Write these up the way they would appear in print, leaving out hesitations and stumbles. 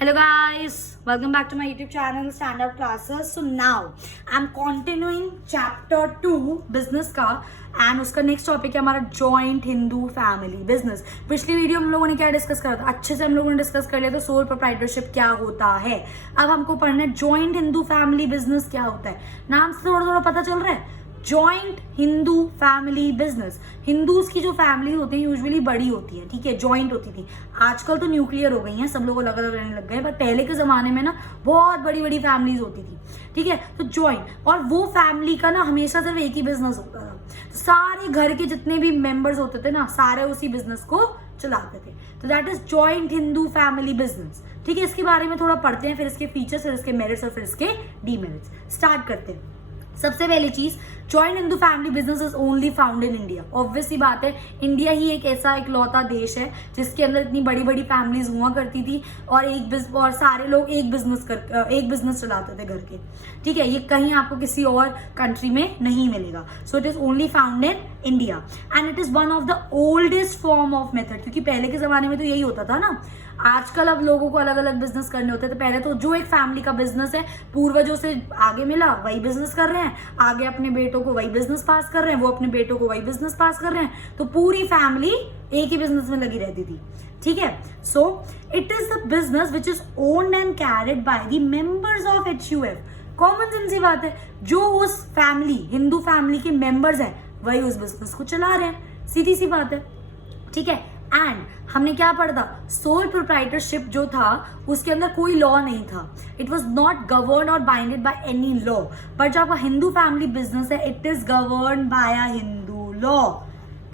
Hello guys, welcome back to my YouTube channel Stand Up Classes. So now I'm continuing chapter 2 business का and उसका next topic है हमारा joint Hindu family business. पिछली video हम लोगों ने क्या डिस्कस करा था, अच्छे से हम लोगों ने डिस्कस कर लिया था सोल प्रोप्राइटरशिप क्या होता है. अब हमको पढ़ना है जॉइंट हिंदू फैमिली बिजनेस क्या होता है. नाम से थोड़ा थोड़ा पता चल रहा है. Joint Hindu family business. Hindus की जो फैमिली होती है यूजुअली बड़ी होती है, ठीक है, जॉइंट होती थी. आजकल तो न्यूक्लियर हो गई हैं, सब लोग अलग अलग रहने लग गए, पर पहले के जमाने में ना बहुत बड़ी बड़ी फैमिलीज होती थी, ठीक है. तो जॉइंट, और वो फैमिली का ना हमेशा सिर्फ एक ही बिजनेस होता था. सारे घर के जितने भी मेंबर्स होते थे ना, सारे उसी बिजनेस को चलाते थे. तो that is joint Hindu family business, ठीक है. इसके बारे में थोड़ा पढ़ते हैं, फिर इसके फीचर्स, फिर इसके मेरिट्स और फिर इसके डीमेरिट्स. स्टार्ट करते हैं. सबसे पहली चीज, joint Hindu family business is only found in India. Obvious सी बात है, इंडिया ही एक ऐसा इकलौता देश है जिसके अंदर इतनी बड़ी बड़ी फैमिलीज हुआ करती थी और सारे लोग एक बिजनेस चलाते थे घर के, ठीक है. ये कहीं आपको किसी और कंट्री में नहीं मिलेगा. सो it is only found in India and it is one of the oldest form of method. क्योंकि पहले के जमाने में तो यही होता था ना. आजकल अब लोगों को अलग अलग बिजनेस करने होते हैं, तो पहले तो जो एक फैमिली का बिजनेस है पूर्वजों से आगे मिला वही बिजनेस कर रहे हैं, आगे अपने बेटों को वही बिजनेस पास कर रहे हैं, वो अपने बेटों को वही बिजनेस पास कर रहे हैं. तो पूरी फैमिली एक ही बिजनेस में लगी रहती थी, ठीक है. So it is the business which is owned and carried by the members of HUF. Common sense सी बात है, जो उस फैमिली हिंदू फैमिली के मेंबर्स हैं वही उस बिजनेस को चला रहे हैं. सीधी सी बात है, ठीक है. एंड हमने क्या पढ़ा था, सोल प्रोप्राइटरशिप जो था उसके अंदर कोई लॉ नहीं था. इट वॉज नॉट गवर्न और बाइंडेड बाय एनी लॉ. पर जो आपका हिंदू फैमिली बिजनेस है, it is govern by a Hindu law,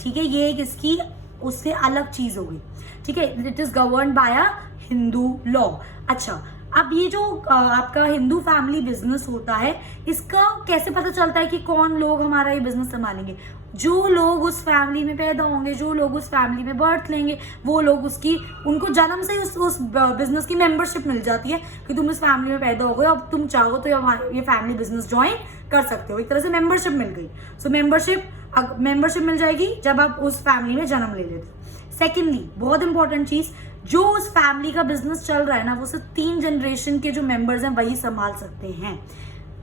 ठीक है. ये एक इसकी उससे अलग चीज हो गई, ठीक है. It is govern by a Hindu law. अच्छा, अब ये जो आपका हिंदू फैमिली बिजनेस होता है, इसका कैसे पता चलता है कि कौन लोग हमारा ये बिजनेस संभालेंगे. जो लोग उस फैमिली में पैदा होंगे, जो लोग उस फैमिली में बर्थ लेंगे, वो लोग उनको जन्म से उस बिजनेस की मेंबरशिप मिल जाती है कि तुम इस फैमिली में पैदा हो गए, अब तुम चाहो तो ये फैमिली बिजनेस ज्वाइन कर सकते हो. एक तरह से मेंबरशिप मिल गई. सो मेंबरशिप मिल जाएगी जब आप उस फैमिली में जन्म ले लेते. सेकेंडली, बहुत इंपॉर्टेंट चीज, जो उस फैमिली का बिजनेस चल रहा है ना, वो सिर्फ 3 जनरेशन के जो मेंबर्स हैं वही संभाल सकते हैं.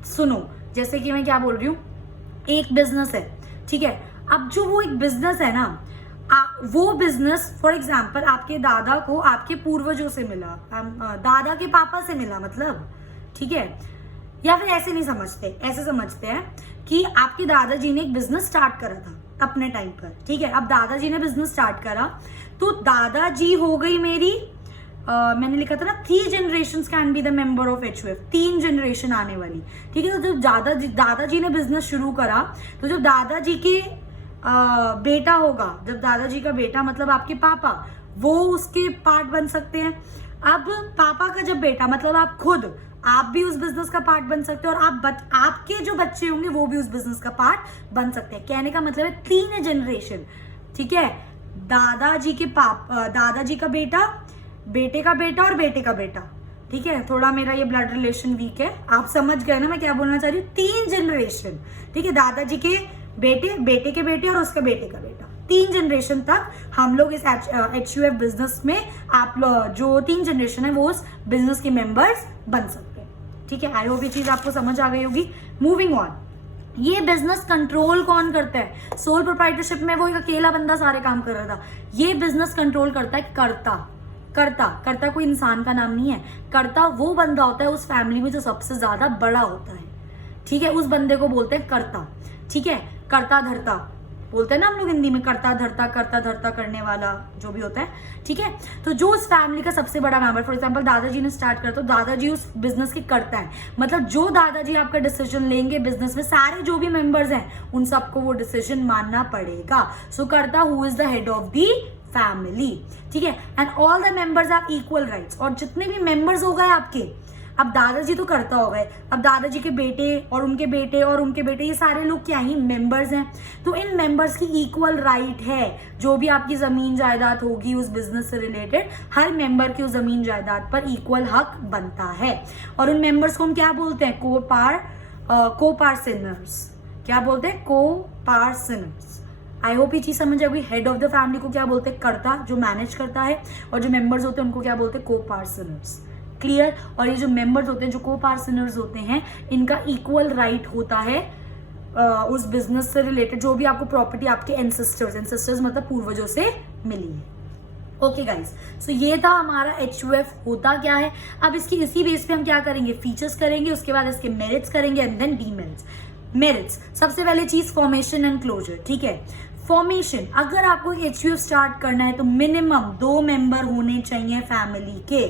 सुनो, जैसे कि मैं क्या बोल रही हूँ, एक बिजनेस है, ठीक है. अब जो वो एक बिजनेस है ना, वो बिजनेस फॉर एग्जाम्पल आपके दादा को आपके पूर्वजों से मिला, दादा के पापा से मिला, मतलब, ठीक है. या फिर ऐसे नहीं समझते, ऐसे समझते हैं कि आपके दादाजी ने एक बिजनेस स्टार्ट करा था अपने टाइम पर, ठीक है. अब दादाजी ने बिजनेस स्टार्ट करा तो दादाजी हो गई मेरी मैंने लिखा था ना 3 generation can be the member of HUF. 3 generation आने वाली, ठीक है. तो जब दादाजी ने बिजनेस शुरू करा, तो जब दादाजी के बेटा होगा, जब दादाजी का बेटा मतलब आपके पापा, वो उसके पार्ट बन सकते हैं. अब पापा का जब बेटा मतलब आप खुद, आप भी उस बिजनेस का पार्ट बन सकते हो, और आपके जो बच्चे होंगे वो भी उस बिजनेस का पार्ट बन सकते हैं. कहने का मतलब है 3 जनरेशन, ठीक है. दादाजी के दादाजी का बेटा, बेटे का बेटा और बेटे का बेटा, ठीक है. थोड़ा मेरा ये ब्लड रिलेशन वीक है, आप समझ गए ना मैं क्या बोलना चाह रही हूँ. 3 जनरेशन, ठीक है. दादाजी के बेटे, बेटे के बेटे और उसका बेटे का बेटा, 3 जनरेशन तक हम लोग इस HUF बिजनेस में, आप लोग जो 3 जनरेशन है वो उस बिजनेस के मेंबर्स बन सकते हैं, ठीक है. आई होप ये चीज आपको समझ आ गई होगी. मूविंग ऑन, ये बिजनेस कंट्रोल कौन करता है. सोल प्रोप्राइटरशिप में वो एक अकेला बंदा सारे काम कर रहा था. ये बिजनेस कंट्रोल करता है करता कोई इंसान का नाम नहीं है. करता वो बंदा होता है उस फैमिली में जो सबसे ज्यादा बड़ा होता है, ठीक है. उस बंदे को बोलते हैं करता, ठीक है. करता धरता बोलते हैं ना हम लोग हिंदी में, करता धरता करने वाला जो भी होता है, ठीक है. तो जो उस फैमिली का सबसे बड़ा मेंबर, फॉर एग्जांपल दादाजी ने स्टार्ट करता, तो दादाजी उस बिजनेस के करता है. मतलब जो दादाजी आपका डिसीजन लेंगे बिजनेस में, सारे जो भी मेंबर्स हैं उन सबको वो डिसीजन मानना पड़ेगा. सो करता who is the head of the family, ठीक है. And all the members have equal rights. और जितने भी मेंबर्स हो गए आपके, अब दादाजी तो करता हो गए, अब दादाजी के बेटे और उनके बेटे और उनके बेटे, ये सारे लोग क्या ही मेंबर्स हैं. तो इन मेंबर्स की इक्वल राइट है. जो भी आपकी जमीन जायदाद होगी उस बिजनेस से रिलेटेड, हर मेंबर की उस जमीन जायदाद पर इक्वल हक बनता है. और उन मेंबर्स को हम क्या बोलते हैं, कोपार्सिनर्स. क्या बोलते हैं, कोपार्सिनर्स. आई होप ये चीज समझ आ गई. हेड ऑफ द फैमिली को क्या बोलते हैं, कर्ता, जो मैनेज करता है, और जो मेंबर्स होते हैं उनको क्या बोलते हैं, कोपार्सिनर्स. क्लियर। और ये जो मेंबर्स होते हैं, जो को पार्टनर्स होते हैं, इनका इक्वल राइट होता है उस बिजनेस से रिलेटेड जो भी आपको प्रॉपर्टी आपके एंसेस्टर्स मतलब पूर्वजों से मिली है। ओके गाइस, सो ये था हमारा HUF होता क्या है। अब इसकी इसी बेस पे हम क्या करेंगे, फीचर्स करेंगे, उसके बाद इसके मेरिट्स करेंगे एंड देन डीमेरिट्स। मेरिट्स, सबसे पहले चीज फॉर्मेशन एंड क्लोजर। ठीक है, फॉर्मेशन, अगर आपको HUF स्टार्ट करना है तो मिनिमम 2 मेंबर होने चाहिए फैमिली के।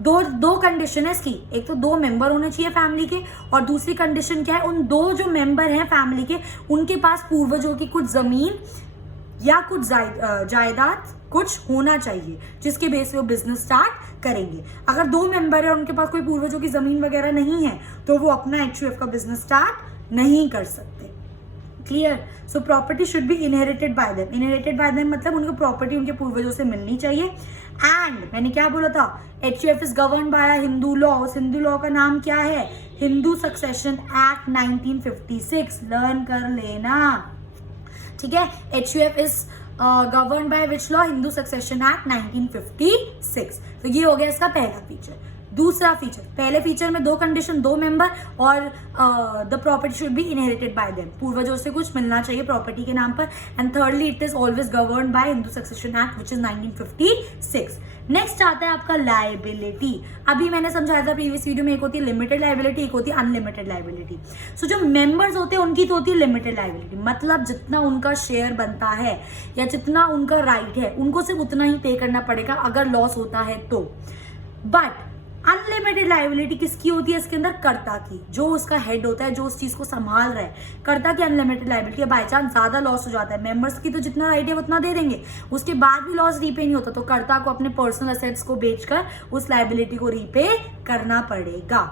दो कंडीशन है इसकी, एक तो 2 मेंबर होने चाहिए फैमिली के, और दूसरी कंडीशन क्या है, उन 2 जो मेंबर हैं फैमिली के, उनके पास पूर्वजों की कुछ जमीन या कुछ जायदाद कुछ होना चाहिए जिसके बेस पे वो बिजनेस स्टार्ट करेंगे। अगर 2 मेंबर है और उनके पास कोई पूर्वजों की जमीन वगैरह नहीं है तो वो अपना HUF का बिजनेस स्टार्ट नहीं कर सकते। Clear. So property should be inherited by them. Inherited by them मतलब उनको प्रॉपर्टी उनके पूर्वजों से मिलनी चाहिए। एंड मैंने क्या बोला था, HUF is govern by Hindu law. उस हिंदू लॉ का नाम क्या है, हिंदू सक्सेशन एक्ट 1956। लर्न कर लेना, ठीक है। HUF is govern by which law, Hindu succession act 1956। तो ये हो गया इसका पहला फीचर। दूसरा फीचर, पहले फीचर में 2 कंडीशन, 2 मेंबर और the property should be inherited by them, पूर्वजों से कुछ मिलना चाहिए प्रॉपर्टी के नाम पर। And thirdly it is always govern by Hindu succession act which is 1956। Next आता है आपका लायबिलिटी। अभी मैंने समझाया था प्रीवियस वीडियो में, एक होती है लिमिटेड लायबिलिटी, एक होती है अनलिमिटेड लायबिलिटी। सो जो मेंबर्स होते हैं उनकी तो होती है लिमिटेड लायबिलिटी, मतलब जितना उनका शेयर बनता है या जितना उनका राइट है उनको सिर्फ उतना ही पे करना पड़ेगा अगर लॉस होता है तो। बट अनलिमिटेड लायबिलिटी किसकी होती है इसके अंदर, कर्ता की, जो उसका हेड होता है, जो उस चीज को संभाल रहा है, कर्ता की अनलिमिटेड लायबिलिटी है। बाय चांस ज्यादा लॉस हो जाता है, मेंबर्स की तो जितना राइट है उतना दे देंगे, उसके बाद भी लॉस रीपे नहीं होता तो कर्ता को अपने पर्सनल एसेट्स को बेचकर उस लायबिलिटी को रीपे करना पड़ेगा।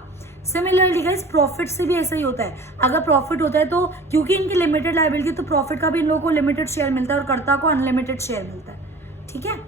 सिमिलरली गाइस प्रॉफिट से भी ऐसा ही होता है। अगर प्रॉफिट होता है तो क्योंकि इनकी लिमिटेड लायबिलिटी तो प्रॉफिट का भी इन लोगों को लिमिटेड शेयर मिलता है और कर्ता को अनलिमिटेड शेयर मिलता है। ठीक है।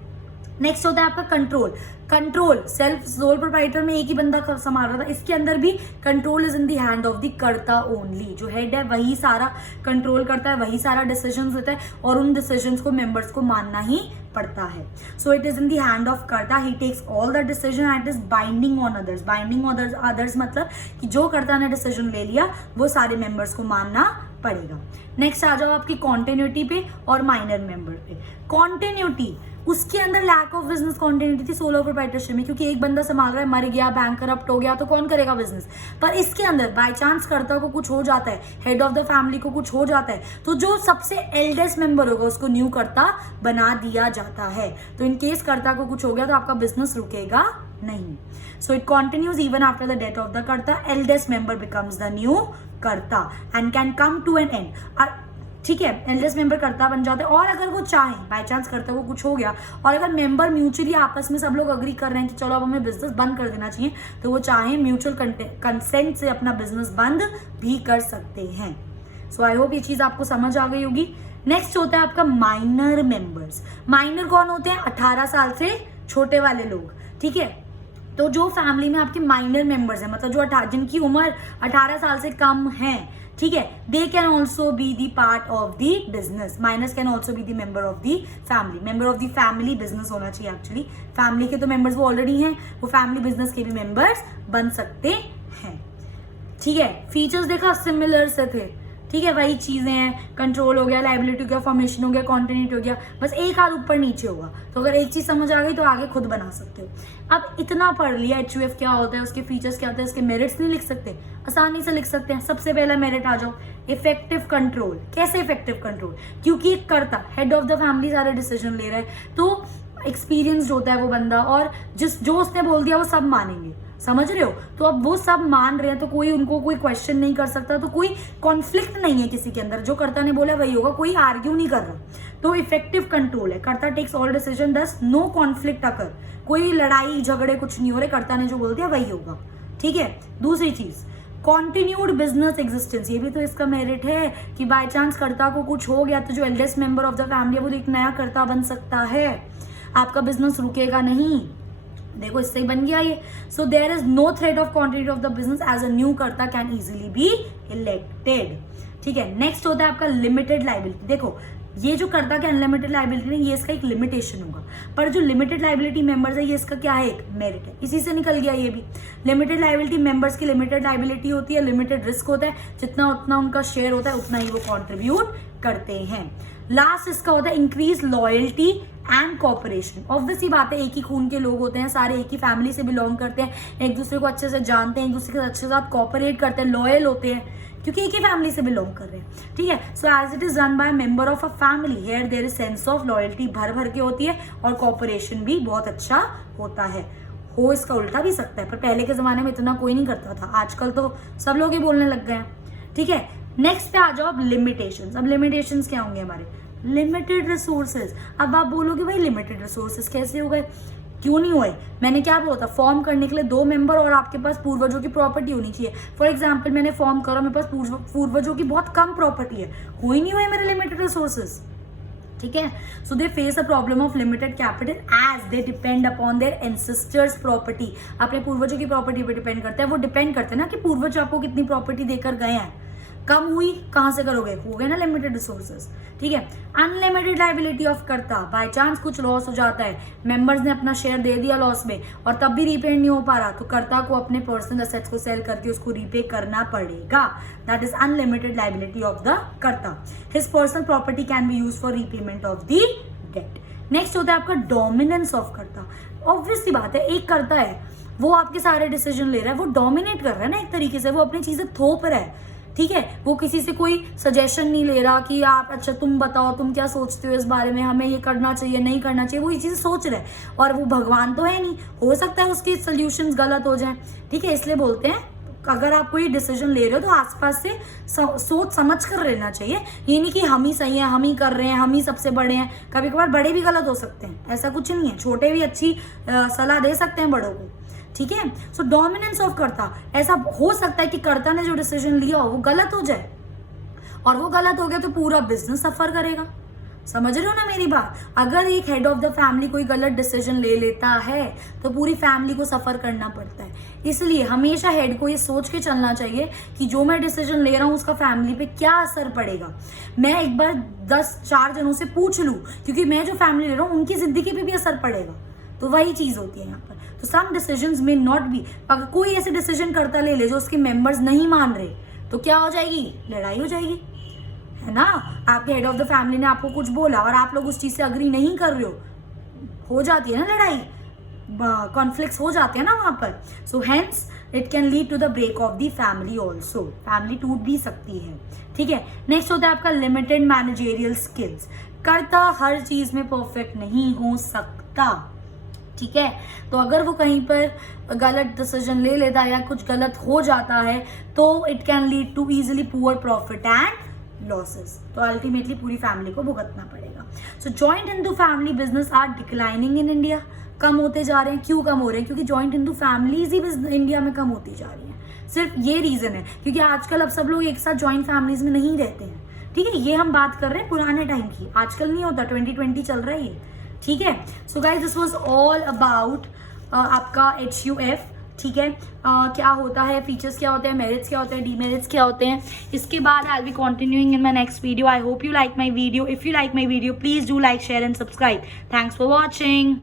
नेक्स्ट होता है आपका control. Control self sole proprietor में एक ही बंदा संभाल रहा था, इसके अंदर भी control is in the hand of the कर्ता ओनली। जो हेड है वही सारा कंट्रोल करता है, वही सारा डिसीजंस लेता है और उन डिसीजंस को मेंबर्स को मानना ही पड़ता है। So it is in the hand of karta, he takes all the decision and is binding on others. Binding on others मतलब कि जो कर्ता ने डिसीजन ले लिया वो सारे मेंबर्स को मानना पड़ेगा। नेक्स्ट आ जाओ आपकी कॉन्टिन्यूटी पे और माइनर मेंबर पे। कॉन्टिन्यूटी, उसके अंदर लैक ऑफ बिजनेस कॉन्टिन्यूटी थी सोलो प्रोप्राइटरशिप में, क्योंकि एक बंदा संभाल रहा है, मर गया, बैंक करप्ट हो गया तो कौन करेगा बिजनेस। पर इसके अंदर बाय चांस कर्ता को कुछ हो जाता है, हेड ऑफ द फैमिली को कुछ हो जाता है तो जो सबसे एल्डेस्ट मेंबर होगा उसको न्यू कर्ता बना दिया जाता है। तो इन केस कर्ता को कुछ हो गया तो आपका बिजनेस रुकेगा नहीं। So it continues even after the death of the karta, eldest member becomes the new karta and can come to an end. ठीक है, एल्डेस्ट मेंबर कर्ता बन जाते हैं। और अगर वो चाहे बाय चांस कर्ता को कुछ हो गया और अगर मेंबर म्यूचुअली आपस में सब लोग अग्री कर रहे हैं कि चलो अब हमें बिजनेस बंद कर देना चाहिए तो वो चाहे म्यूचुअल कंसेंट से अपना बिजनेस बंद भी कर सकते हैं। सो आई होप ये चीज आपको समझ आ गई होगी। नेक्स्ट होता है आपका माइनर मेंबर्स। माइनर कौन होते हैं, 18 साल से छोटे वाले लोग। ठीक है, तो जो फैमिली में आपके माइनर मेंबर्स हैं, मतलब जो जिनकी उम्र 18 साल से कम है, ठीक है, they can also be the part of the business. Minus can also be the member of the family. Member of the family business होना चाहिए एक्चुअली। फैमिली के तो मेंबर्स वो ऑलरेडी हैं, वो फैमिली बिजनेस के भी मेंबर्स बन सकते हैं। ठीक है, फीचर्स देखा सिमिलर से थे। ठीक है, वही चीजें हैं, कंट्रोल हो गया, लायबिलिटी हो गया, फॉर्मेशन हो गया, कॉन्टिन्यूटी हो गया, बस एक हाथ ऊपर नीचे होगा। तो अगर एक चीज समझ आ गई तो आगे खुद बना सकते हो। अब इतना पढ़ लिया HUF क्या होता है, उसके फीचर्स क्या होते हैं, उसके मेरिट्स नहीं लिख सकते, आसानी से लिख सकते हैं। सबसे पहला मेरिट आ जाओ, इफेक्टिव कंट्रोल। कैसे इफेक्टिव कंट्रोल, क्योंकि एक कर्ता हेड ऑफ द फैमिली सारे डिसीजन ले रहा है तो एक्सपीरियंस्ड होता है वो बंदा और जो उसने बोल दिया वो सब मानेंगे। समझ रहे हो, तो अब वो सब मान रहे हैं तो कोई उनको कोई क्वेश्चन नहीं कर सकता, तो कोई कॉन्फ्लिक्ट नहीं है किसी के अंदर। जो कर्ता ने बोला वही होगा, कोई आर्ग्यू नहीं कर रहा, तो इफेक्टिव कंट्रोल है। कर्ता टेक्स ऑल डिसीजन, दस नो कॉन्फ्लिक्ट अकर, कोई लड़ाई झगड़े कुछ नहीं हो रहे, कर्ता ने जो बोल दिया वही होगा। ठीक है, दूसरी चीज कॉन्टिन्यूड बिजनेस एग्जिस्टेंस। ये भी तो इसका मेरिट है कि बाय चांस कर्ता को कुछ हो गया तो जो eldest member of the family है वो एक नया कर्ता बन सकता है, आपका बिजनेस रुकेगा नहीं। देखो इससे ही बन गया ये। So there is no threat of continuity of the business as a new karta can easily be elected. ठीक है, नेक्स्ट होता है आपका लिमिटेड लायबिलिटी। देखो ये जो कर्ता के अनलिमिटेड लाइबिलिटी है, ये इसका एक लिमिटेशन होगा, पर जो लिमिटेड लाइबिलिटी मेंबर्स है ये इसका क्या है, एक मेरिट है। इसी से निकल गया ये भी। लिमिटेड लाइबिलिटी मेंबर्स की लिमिटेड लाइबिलिटी होती है, लिमिटेड रिस्क होता है, जितना उतना उनका शेयर होता है उतना ही वो कॉन्ट्रीब्यूट करते हैं। लास्ट इसका होता है increase loyalty and cooperation. Obviously बात है, एक ही खून के लोग होते हैं, सारे एक ही फैमिली से बिलोंग करते हैं, एक दूसरे को अच्छे से जानते हैं, एक दूसरे के अच्छे साथ कॉपरेट करते हैं, लॉयल होते हैं, क्योंकि एक ही फैमिली से बिलोंग कर रहे हैं। ठीक है, so as it is run by member of a family, here there is sense of loyalty भर भर के होती है, और कॉपरेशन भी बहुत अच्छा होता है। हो इसका उल्टा भी सकता है, पर पहले के जमाने में इतना कोई नहीं करता था, आजकल तो सब लोग ही बोलने लग गए हैं। ठीक है, नेक्स्ट पे आ जाओ अब लिमिटेशंस। अब लिमिटेशंस क्या होंगे हमारे, लिमिटेड रिसोर्सेज। अब आप बोलोगे भाई लिमिटेड रिसोर्सेज कैसे हो गए, क्यों नहीं हुए? मैंने क्या बोला था, फॉर्म करने के लिए 2 मेंबर और आपके पास पूर्वजों की प्रॉपर्टी होनी चाहिए। फॉर एग्जांपल मैंने फॉर्म करा, मेरे पास पूर्वजों की बहुत कम प्रॉपर्टी है, हो ही नहीं हुए मेरे लिमिटेड रिसोर्सेज। ठीक है, so they face a problem of limited capital as they depend upon their ancestors property. अपने पूर्वजों की प्रॉपर्टी पे डिपेंड करते हैं, वो डिपेंड करते हैं ना कि पूर्वज आपको कितनी प्रॉपर्टी देकर गए हैं। कम हुई कहां से करोगे, हो गए ना लिमिटेड रिसोर्सेज। ठीक है, अनलिमिटेड लाइबिलिटी ऑफ कर्ता, बाय चांस कुछ लॉस हो जाता है, मेंबर्स ने अपना शेयर दे दिया लॉस में और तब भी रीपे नहीं हो पा रहा, तो कर्ता को अपने पर्सनल असेट्स को सेल करके उसको रीपे करना पड़ेगा। That is unlimited liability of the karta. His personal property can be used for repayment of the debt. Next होता है आपका डोमिनेंस ऑफ कर्ता। ऑब्वियसली बात है, एक कर्ता है, वो आपके सारे डिसीजन ले रहा है, वो डोमिनेट कर रहा है ना एक तरीके से, वो अपनी चीजें थोप रहा है। ठीक है, वो किसी से कोई सजेशन नहीं ले रहा कि आप अच्छा तुम बताओ तुम क्या सोचते हो इस बारे में, हमें ये करना चाहिए नहीं करना चाहिए, वो ये चीज़ सोच रहे हैं। और वो भगवान तो है नहीं, हो सकता है उसके सॉल्यूशंस गलत हो जाएं। ठीक है, इसलिए बोलते हैं अगर आप कोई डिसीजन ले रहे हो तो आसपास से सोच समझ कर लेना चाहिए। ये नहीं कि हम ही सही हैं, हम ही कर रहे हैं, हम ही सबसे बड़े हैं। कभी कभार बड़े भी गलत हो सकते हैं, ऐसा कुछ नहीं है, छोटे भी अच्छी सलाह दे सकते हैं बड़ों को। ठीक है, सो डोमिनेंस ऑफ कर्ता, ऐसा हो सकता है कि कर्ता ने जो डिसीजन लिया हो वो गलत हो जाए, और वो गलत हो गया तो पूरा बिजनेस सफर करेगा। समझ रहे हो ना मेरी बात? अगर एक हेड ऑफ द फैमिली कोई गलत डिसीजन ले लेता है तो पूरी फैमिली को सफर करना पड़ता है। इसलिए हमेशा हेड को ये सोच के चलना चाहिए कि जो मैं डिसीजन ले रहा हूँ उसका फैमिली पे क्या असर पड़ेगा। मैं एक बार 4 जनों से पूछ लूँ, क्योंकि मैं जो फैमिली ले रहा हूँ उनकी जिंदगी पे भी असर पड़ेगा। तो वही चीज होती है यहाँ पर। तो सम डिसीजंस में नॉट बी, अगर कोई ऐसे डिसीजन करता ले ले जो उसके मेंबर्स नहीं मान रहे, तो क्या हो जाएगी, लड़ाई हो जाएगी, है ना। आपके हेड ऑफ द फैमिली ने आपको कुछ बोला और आप लोग उस चीज से अग्री नहीं कर रहे हो जाती है ना लड़ाई, कॉन्फ्लिक्ट्स हो जाते हैं ना वहां पर। So hence it can lead to the break of the family also, family टूट भी सकती है। ठीक है, नेक्स्ट होता है आपका लिमिटेड मैनेजेरियल स्किल्स। कर्ता हर चीज में परफेक्ट नहीं हो सकता। ठीक है, तो अगर वो कहीं पर गलत डिसीजन ले लेता है या कुछ गलत हो जाता है तो it can lead to easily poor profit and losses, तो अल्टीमेटली पूरी फैमिली को भुगतना पड़ेगा। So joint Hindu family business are declining in India, कम होते जा रहे हैं। क्यों कम हो रहे हैं? क्योंकि जॉइंट हिंदू फैमिलीज ही इंडिया में कम होती जा रही हैं। सिर्फ ये रीजन है, क्योंकि आजकल अब सब लोग एक साथ जॉइंट फैमिलीज में नहीं रहते हैं। ठीक है, ये हम बात कर रहे हैं पुराने टाइम की, आजकल नहीं होता, 2020 चल रहा है ये। ठीक है, so guys this was all about आपका HUF। ठीक है, क्या होता है, फीचर्स क्या होते हैं, मेरिट्स क्या होते हैं, डीमेरिट्स क्या होते हैं। इसके बाद I will be continuing in my next video. I hope you like my video. If you like my video please do like, share and subscribe. Thanks for watching.